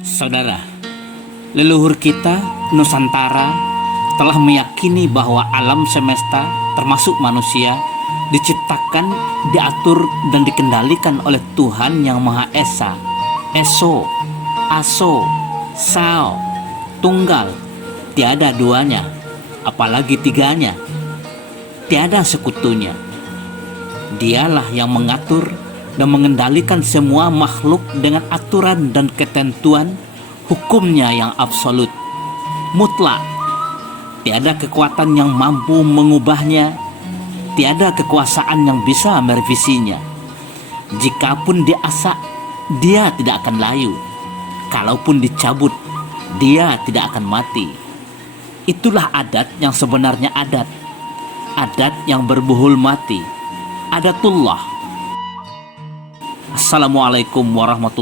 Saudara, leluhur kita, Nusantara, telah meyakini bahwa alam semesta, termasuk manusia, diciptakan, diatur, dan dikendalikan oleh Tuhan Yang Maha Esa, Eso, Aso, Sao, Tunggal, tiada duanya, apalagi tiganya, tiada sekutunya. Dialah yang mengatur dan mengendalikan semua makhluk dengan aturan dan ketentuan hukumnya yang absolut, mutlak. Tiada kekuatan yang mampu mengubahnya, tiada kekuasaan yang bisa merevisinya. Jikapun diasak, dia tidak akan layu. Kalaupun dicabut, dia tidak akan mati. Itulah adat yang sebenarnya adat yang berbuhul mati, adatullah. Assalamualaikum warahmatullahi wabarakatuh.